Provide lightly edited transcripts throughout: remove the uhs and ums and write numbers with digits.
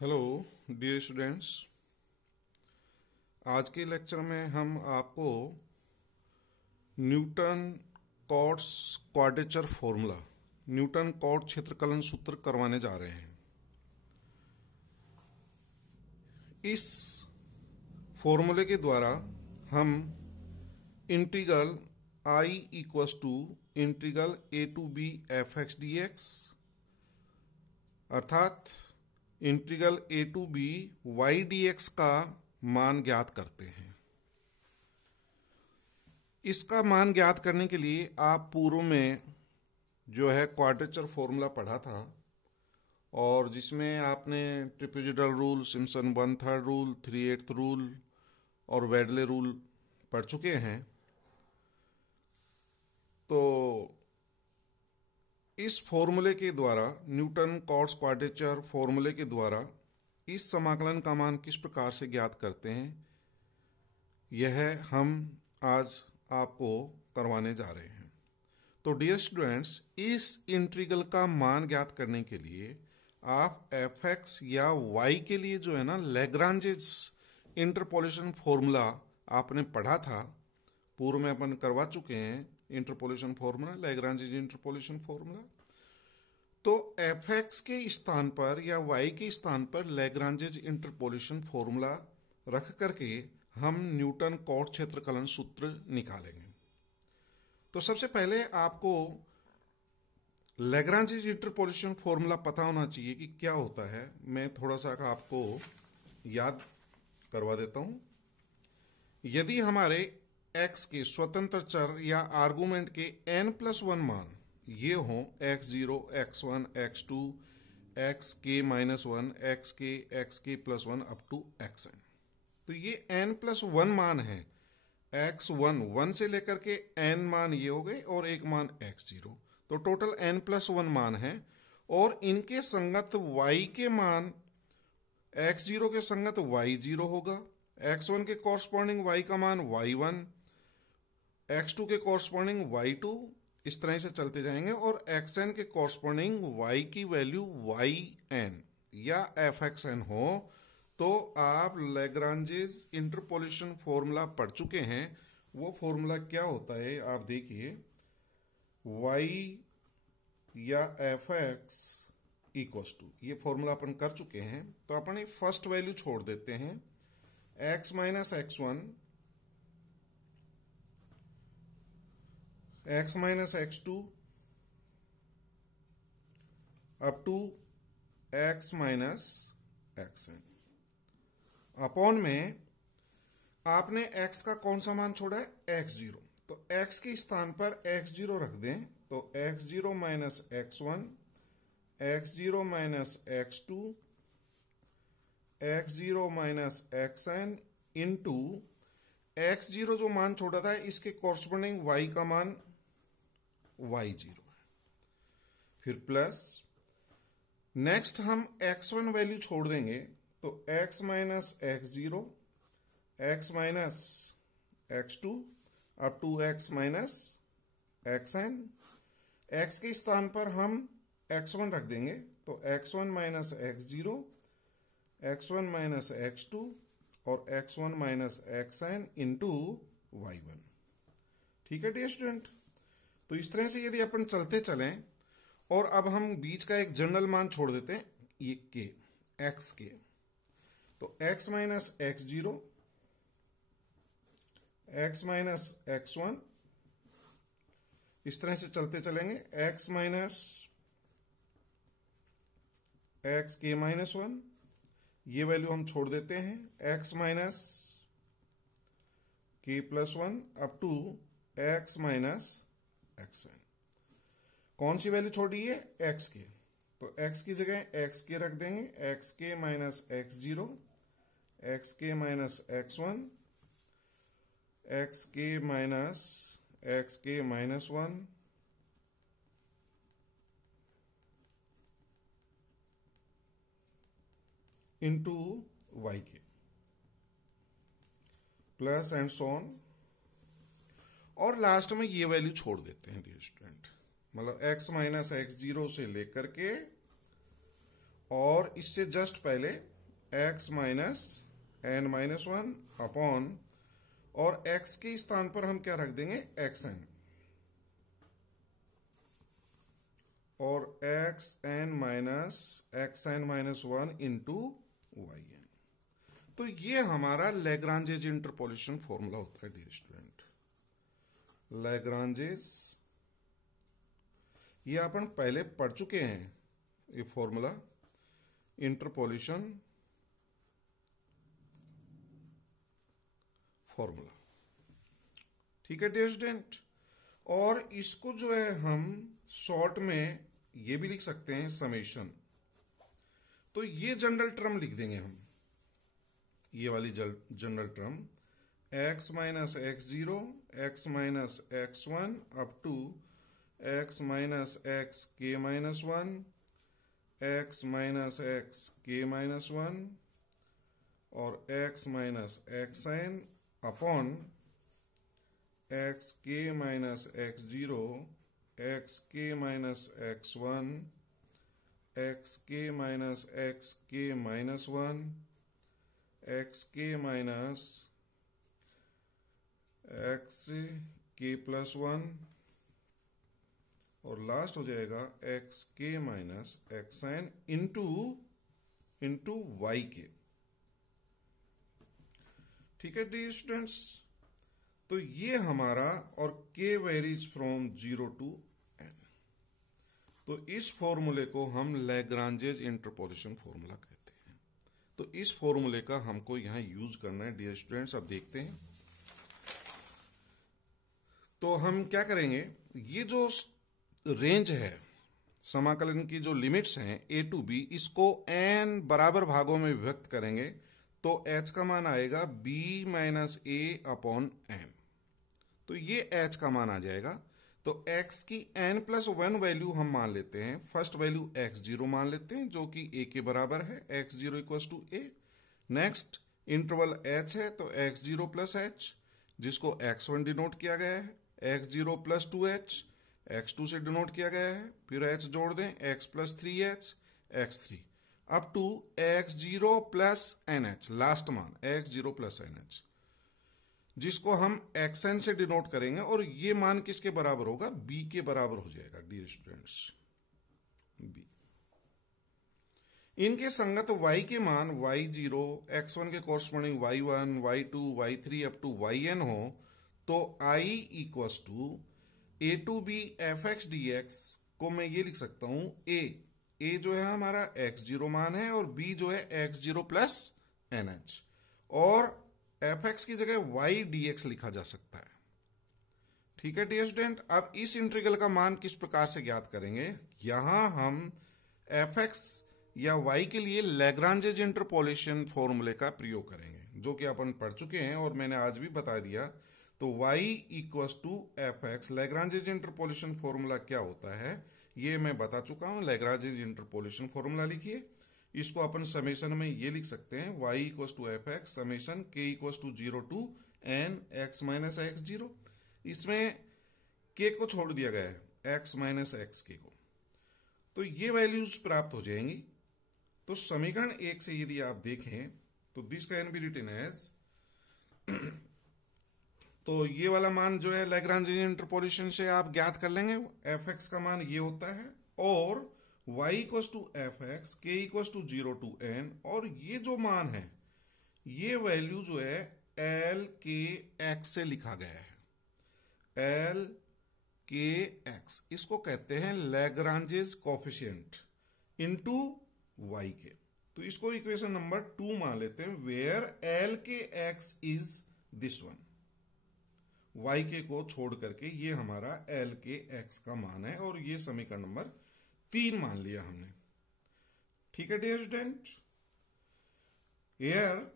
Hello dear students. आज के lecture में हम आपको Newton Cotes quadrature formula Newton Cotes क्षेत्रकलन सूत्र करवाने जा रहे हैं। इस फॉर्मूले के द्वारा हम integral I equals to integral a to b f(x) dx अर्थात integral a to b y dx का मान ज्ञात करते हैं। इसका मान ज्ञात करने के लिए आप पूर्व में जो है क्वाड्रेचर फॉर्मूला पढ़ा था और जिसमें आपने trapezoidal rule, Simpson 1/3 rule, 3/8 rule और वेडले रूल पढ़ चुके हैं। तो इस फॉर्मूले के द्वारा, न्यूटन कॉट्स क्वाड्रेचर फॉर्मूले के द्वारा इस समाकलन का मान किस प्रकार से ज्ञात करते हैं, यह हम आज आपको करवाने जा रहे हैं। तो डियर स्टूडेंट्स, इस इंटीग्रल का मान ज्ञात करने के लिए आप f(x) या y के लिए जो है ना लैग्रांजेस इंटरपोलेशन फॉर्मूला आपने पढ़ा था, पूर्व में अपन करवा चुके हैं। Interpolation formula, Lagrange's interpolation formula. तो f(x) के स्थान पर या y के स्थान पर लैग्रांजेस इंटरपोलेशन फॉर्मूला रख करके हम न्यूटन कॉट क्षेत्रकलन सूत्र निकालेंगे। तो सबसे पहले आपको लैग्रांजेस इंटरपोलेशन फॉर्मूला पता होना चाहिए कि क्या होता है। मैं थोड़ा सा आपको याद करवा देता हूं। यदि हमारे x के स्वतंत्र चर या आर्गुमेंट के n+1 मान ये हों, x0, x1, x2, xk-1, xk+1 up to xn, तो ये n+1 मान है। x1 1 से लेकर के n मान ये हो गए और एक मान x0, तो टोटल n+1 मान है। और इनके संगत y के मान x0 के संगत y0 होगा, x1 के कॉरस्पॉन्डिंग y का मान y1, x2 के कॉरस्पॉन्डिंग y2, इस तरह से चलते जाएंगे और xn के कॉरस्पॉन्डिंग y की वैल्यू yn या f(x(n) हो। तो आप लैग्रांजेस इंटरपोलेशन फॉर्मूला पढ़ चुके हैं। वो फॉर्मूला क्या होता है आप देखिए, y या f(x) इक्वल्स टू, ये फॉर्मूला अपन कर चुके हैं। तो अपन फर्स्ट वैल्यू छोड़ देते हैं, x minus x1, x minus x2 up to x minus xn। Upon में आपने x का कौन सा मान छोड़ा है, x0, तो x के स्थान पर x0 रख दें, तो x0 minus x1, x0 minus x2, x0 minus xn into x0 जो मान छोड़ा था इसके कॉरस्पॉन्डिंग y का मान y0 है। फिर प्लस नेक्स्ट हम x1 वैल्यू छोड़ देंगे, तो x minus x0, x minus x2 up to x minus xn। x के स्थान पर हम x1 रख देंगे, तो x1 minus x0, x1 minus x2 और x1 minus xn into y1। ठीक है डियर स्टूडेंट। तो इस तरह से यदि अपन चलते चलें और अब हम बीच का एक जनरल मान छोड़ देते हैं, ये k, x के, तो x minus x0, x minus x1, इस तरह से चलते चलेंगे, x माइनस xk-1, ये वैल्यू हम छोड़ देते हैं, x minus k+1 up to x minus xn। कौन सी वैल्यू छोड़ी है, x के, तो x की जगह xk रख देंगे, xk minus x0, xk minus x1, xk minus xk-1 into y के, प्लस एंड सो ऑन। और लास्ट में ये वैल्यू छोड़ देते हैं डियर स्टूडेंट, मतलब x माइनस x0 से लेकर के और इससे जस्ट पहले x minus n minus one upon, और x के स्थान पर हम क्या रख देंगे, xn, और xn minus one into y n. तो ये हमारा लैग्रांजेज इंटरपोलेशन फॉर्मूला होता है डियर स्टूडेंट। लैग्रांजेज, ये अपन पहले पढ़ चुके हैं ये फॉर्मूला, इंटरपोलेशन फॉर्मूला, ठीक है डियर स्टूडेंट। और इसको जो है हम शॉर्ट में ये भी लिख सकते हैं समेशन। तो ये जनरल टर्म लिख देंगे हम, ये वाली general term x minus x zero, x minus x one up to x minus x k minus one, x minus x k minus one, और x minus x n upon x k minus x zero, x k minus x one, x k minus x k minus one, x k minus x k plus one, और last हो जाएगा x k minus x n into y के। ठीक है dear students, तो ये हमारा, और k varies from 0 to n। तो इस फॉर्मूले को हम लैग्रांजेज इंटरपोलेशन फॉर्मूला कहते हैं। तो इस फॉर्मूले का हमको यहां यूज करना है डियर स्टूडेंट्स। अब देखते हैं, तो हम क्या करेंगे, ये जो रेंज है समाकलन की जो लिमिट्स हैं a टू b, इसको n बराबर भागों में विभक्त करेंगे तो h का मान आएगा b माइनस ए अपॉन m। तो ये h का मान आ जाएगा। तो x की n प्लस वन वैल्यू हम मान लेते हैं, फर्स्ट वैल्यू x0 मान लेते हैं जो कि a के बराबर है, x0 equal to a। Next interval h है तो x0 प्लस h, जिसको x1 डिनोट किया गया है, x0 प्लस 2h x2 से डिनोट किया गया है, फिर h जोड़ दें x plus 3h x3 up to x0 plus nh, last मान x0 प्लस nh, जिसको हम xn से डिनोट करेंगे, और ये मान किसके बराबर होगा, b के बराबर हो जाएगा डियर स्टूडेंट्स, b। इनके संगत y के मान y0, x1 के corresponding y1, y2, y3 up to yn हो, तो i equals to a to b f x d x को मैं ये लिख सकता हूं a जो है हमारा x0 मान है, और b जो है x0 प्लस nh, और एफ एक्स की जगह y dx लिखा जा सकता है। ठीक है डियर स्टूडेंट। अब इस इंटीग्रल का मान किस प्रकार से ज्ञात करेंगे, यहां हम एफ एक्स या y के लिए लैग्रांजेज इंटरपोलेशन फॉर्मूले का प्रयोग करेंगे, जो कि अपन पढ़ चुके हैं और मैंने आज भी बता दिया। तो y equals to f x, Lagrange's interpolation formula क्या होता है ये मैं बता चुका हूं। लैग्रांजेज इंटरपोलेशन फॉर्मूला लिखिए, इसको अपन समेशन में ये लिख सकते हैं, y equals to f x summation k equals to 0 to n x minus x zero. इसमें k को छोड़ दिया गया है, x माइनस एक्स के को, तो ये वैल्यूज प्राप्त हो जाएंगी। तो समीकरण 1 से यदि आप देखें तो this can be written as, तो ये वाला मान जो है लैग्रांजियन इंटरपोलेशन से आप ज्ञात कर लेंगे, एफ एक्स का मान ये होता है, और y equals to f x, k equals to 0 to n, और ये जो मान है ये वैल्यू जो है एल के एक्स से लिखा गया है, एल के एक्स, इसको कहते हैं लैग्रांजेज कोफिशिएंट इनटू y के। तो इसको इक्वेशन नंबर 2 मान लेते हैं, where l k x is this one, y के को छोड़ करके ये हमारा एल के एक्स का मान है, और ये समीकरण नंबर 3 मान लिया हमने। ठीक है dear student. Here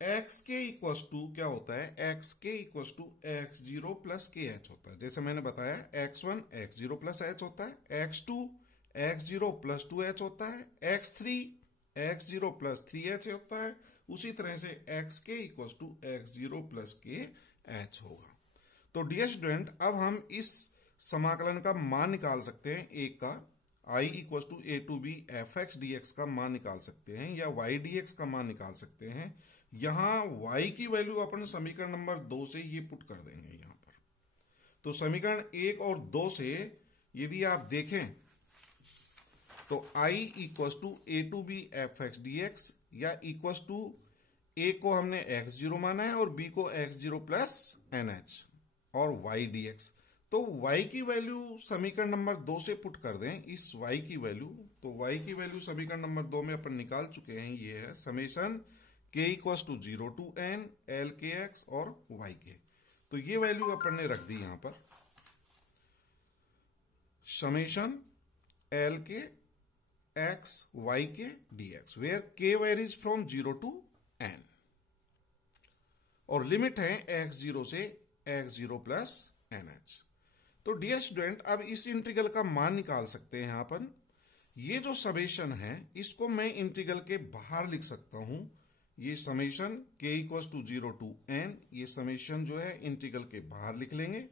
x k equals to क्या होता है, x k equals to x0 plus k H होता है। जैसे मैंने बताया x1 x0 प्लस एच होता है, x2 x0 प्लस 2h होता है, x3 x0 प्लस 3h होता है। उसी तरह से xk equals to x0 plus k h होगा। तो डियर स्टूडेंट, अब हम इस समाकलन का मान निकाल सकते हैं एक का। I equal to a to b f x d x का मान निकाल सकते हैं या वाई डी एक्स का मान निकाल सकते हैं। यहां y की वैल्यू अपन समीकरण नंबर 2 से ये पुट कर देंगे यहां पर। तो समीकरण 1 और 2 से यदि आप देखें तो i equal to a to b f x d x या इक्वल टू a को हमने x0 माना है और b को x0 प्लस nh और y dx। तो y की वैल्यू समीकरण नंबर 2 से पुट कर दें इस y की वैल्यू। तो y की वैल्यू समीकरण नंबर 2 में अपन निकाल चुके हैं, ये है summation k equal to 0 to n l k x और y k। तो ये वैल्यू अपन ने रख दी यहां पर summation l k x y k dx where k varies from 0 to n और लिमिट है x0 से x0 प्लस nh। तो डियर स्टूडेंट अब इस इंटीग्रल का मान निकाल सकते हैं। यहां पर ये जो समेशन है इसको मैं इंटीग्रल के बाहर लिख सकता हूं। ये summation k equal to 0 to n, ये समेशन जो है इंटीग्रल के बाहर लिख लेंगे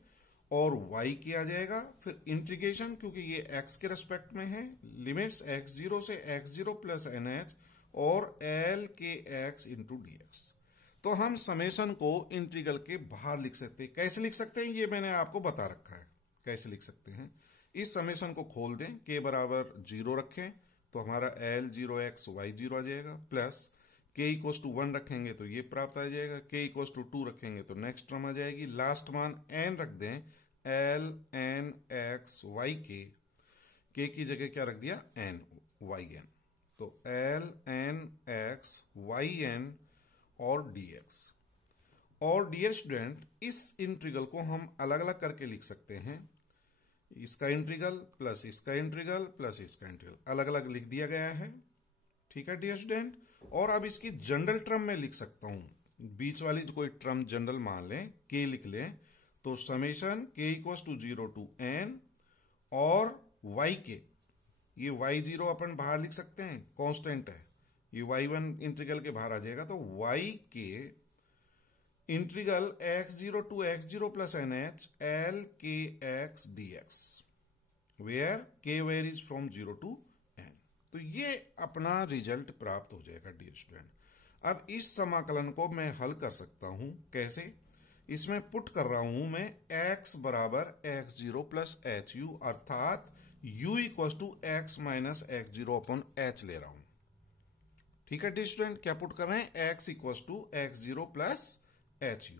और y किया जाएगा फिर इंटीग्रेशन, क्योंकि ये x के रेस्पेक्ट में है, लिमिट्स x0 से x0 प्लस nh और l के x इंटू डी एक्स। तो हम समेशन को इंटीग्रल के बाहर लिख सकते हैं। कैसे लिख सकते हैं ये मैंने आपको बता रखा है कैसे लिख सकते हैं। इस समेशन को खोल दें, k बराबर 0 रखें तो हमारा L0x y0 आ जाएगा, प्लस k इक्वल टू 1 रखेंगे तो ये प्राप्त आ जाएगा, k इक्वल टू 2 रखेंगे तो नेक्स्ट टर्म आ जाएगी, लास्ट मान n रख दें L n x y k की जगह क्या रख दिया n y n। तो L n x y n और dx। और डियर स्टूडेंट इस इंटीग्रल को हम अलग अलग करके लिख सकते हैं, इसका इंटीग्रल प्लस इसका इंटीग्रल प्लस इसका इंटीग्रल अलग अलग लिख दिया गया है। ठीक है डियर स्टूडेंट, और अब इसकी जनरल टर्म में लिख सकता हूं, बीच वाली जो कोई टर्म जनरल मान लें k लिख लें तो summation k equal to 0 to n और y के, ये y0 अपन बाहर लिख सकते हैं कांस्टेंट है, ये y1 इंटीग्रल के बाहर आ जाएगा तो y के integral x0 to x0 plus nh l k x dx where k varies from 0 to n। तो ये अपना रिजल्ट प्राप्त हो जाएगा डियर स्टूडेंट। अब इस समाकलन को मैं हल कर सकता हूं कैसे, इसमें पुट कर रहा हूं मैं x बराबर x0 प्लस एच यू अर्थात u equal to x minus x0 upon h ले रहा हूं। ठीक है डियर स्टूडेंट, क्या पुट कर रहे हैं x equal to x0 plus h u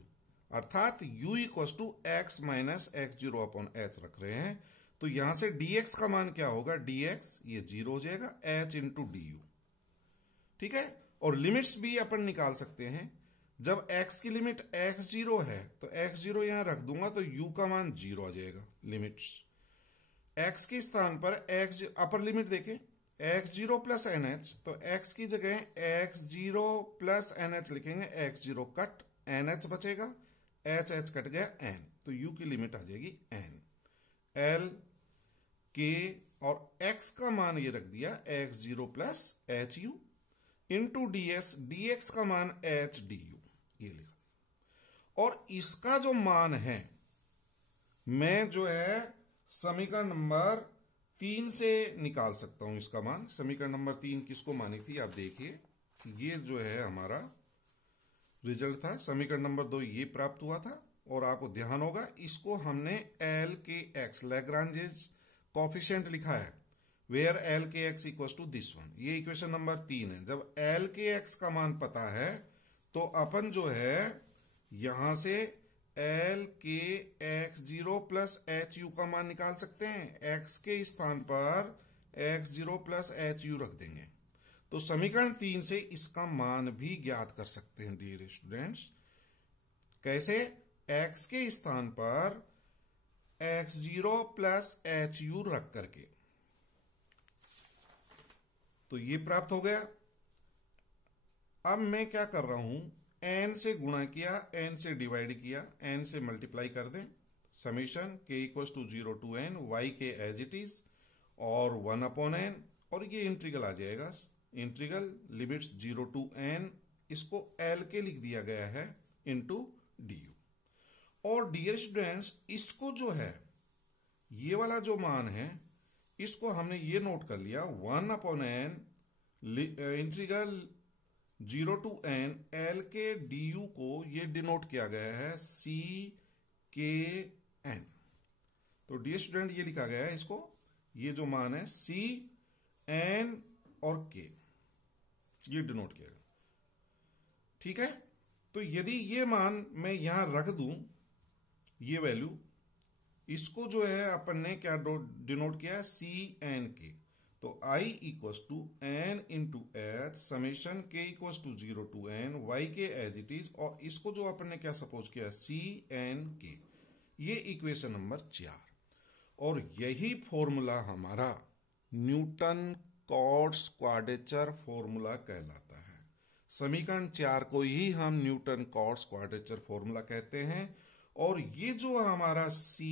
अर्थात u equal to x minus x0 upon h रख रहे हैं। तो यहां से dx का मान क्या होगा, dx ये 0 हो जाएगा h इंटू डी यू। ठीक है, और लिमिट्स भी अपन निकाल सकते हैं। जब x की लिमिट x0 है तो x0 यहां रख दूंगा तो u का मान 0 आ जाएगा। लिमिट्स x के स्थान पर x अपर लिमिट देखें x0 प्लस nh, तो x की जगह x0 प्लस nh लिखेंगे, x0 कट nh बचेगा, h कट गया n, तो u की लिमिट आ जाएगी n। l k और x का मान ये रख दिया x0 plus h you into ds, dx का मान h du ये लिखा। और इसका जो मान है मैं जो है समीकरण नंबर 3 से निकाल सकता हूं इसका मान। समीकरण नंबर 3 किसको मानी थी आप देखिए कि ये जो है हमारा रिजल्ट था, समीकरण नंबर 2 ये प्राप्त हुआ था। और आपको ध्यान होगा इसको हमने L k x Lagrange's coefficient लिखा है, where l k x equal to this one, ये इक्वेशन नंबर 3 है। जब एल के एक्स का मान पता है तो अपन जो है यहां से एल के x0 प्लस एच यू का मान निकाल सकते हैं। x के स्थान पर x0 प्लस एच यू रख देंगे तो समीकरण 3 से इसका मान भी ज्ञात कर सकते हैं डियर स्टूडेंट्स। कैसे, x के स्थान पर x0 प्लस एच यू रख करके, तो ये प्राप्त हो गया। अब मैं क्या कर रहा हूं, n से गुणा किया, n से डिवाइड किया, n से मल्टीप्लाई कर दें, summation k equal to 0 to n y के एज इट इज और 1 अपॉन n, और ये इंटीग्रल आ जाएगा, इंटीग्रल लिमिट्स 0 टू n, इसको l के लिख दिया गया है इनटू du। और डियर स्टूडेंट्स इसको जो है ये वाला जो मान है इसको हमने ये नोट कर लिया 1/n integral 0 to n L के du को ये डिनोट किया गया है C K N। तो डियर स्टूडेंट ये लिखा गया है इसको, ये जो मान है C N और K ये डिनोट किया गया, ठीक है। तो यदि ये मान मैं यहां रख दूं, ये वैल्यू, इसको जो है अपन ने क्या डिनोट किया है C N K। तो I equals to N into H summation K equals to 0 to n Y के एज इट इज, और इसको जो अपन ने क्या सपोज किया C N K, ये इक्वेशन नंबर 4। और यही फॉर्मूला हमारा न्यूटन कॉट्स क्वाड्रेचर फॉर्मूला कहलाता है। समीकरण 4 को ही हम न्यूटन कॉट्स क्वाड्रेचर फॉर्मूला कहते हैं। और ये जो हमारा C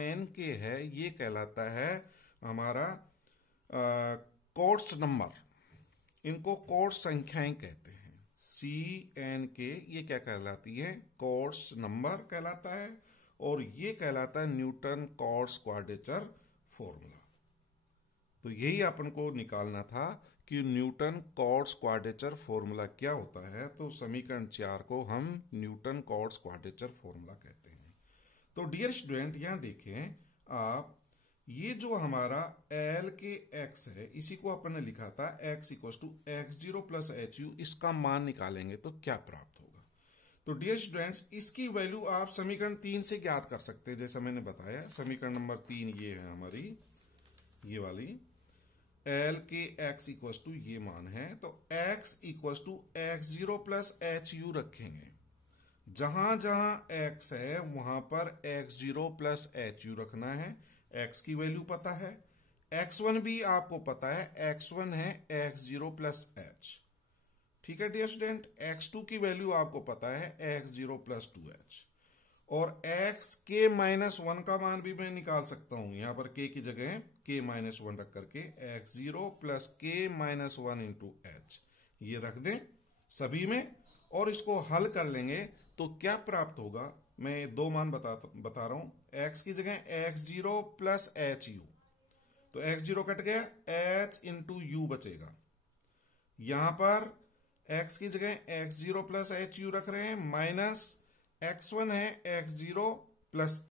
N K है ये कहलाता है हमारा कॉट्स नंबर, इनको कॉट्स संख्याएं कहते हैं। C N K ये क्या कहलाती है, कॉट्स नंबर कहलाता है, और ये कहलाता है न्यूटन कॉट्स क्वाड्रेचर फॉर्मूला। तो यही अपन को निकालना था कि न्यूटन कॉट्स क्वाड्रेचर फॉर्मूला क्या होता है। तो समीकरण 4 को हम न्यूटन कॉट्स क्वाड्रेचर फॉर्मूला कहते हैं। तो डियर स्टूडेंट यहां देखें आप, ये जो हमारा L के x है इसी को अपन ने लिखा था x equal to x0 plus HU, इसका मान निकालेंगे तो क्या प्राप्त होगा। तो डियर स्टूडेंट्स इसकी वैल्यू आप समीकरण 3 से ज्ञात कर सकते हैं। जैसा मैंने बताया समीकरण नंबर 3 ये है हमारी, ये वाली L के x इक्वल टू ये मान है, तो x equal to x0 plus HU रखेंगे। जहां जहां x है वहां पर x0 प्लस HU रखना है। x की वैल्यू पता है, x1 भी आपको पता है, x1 है x0 प्लस h, ठीक है डियर स्टूडेंट। x2 की वैल्यू आपको पता है x0 प्लस 2h, और x k माइनस 1 का मान भी मैं निकाल सकता हूं। यहां पर k की जगह k माइनस 1 रख करके x0 plus k minus 1 into h ये रख दें सभी में, और इसको हल कर लेंगे तो क्या प्राप्त होगा। मैं दो मान बता रहा हूं। x की जगह x0 प्लस HU, तो x0 कट गया, h इंटू यू बचेगा। यहां पर x की जगह x0 प्लस HU रख रहे हैं, माइनस x1 है x0 प्लस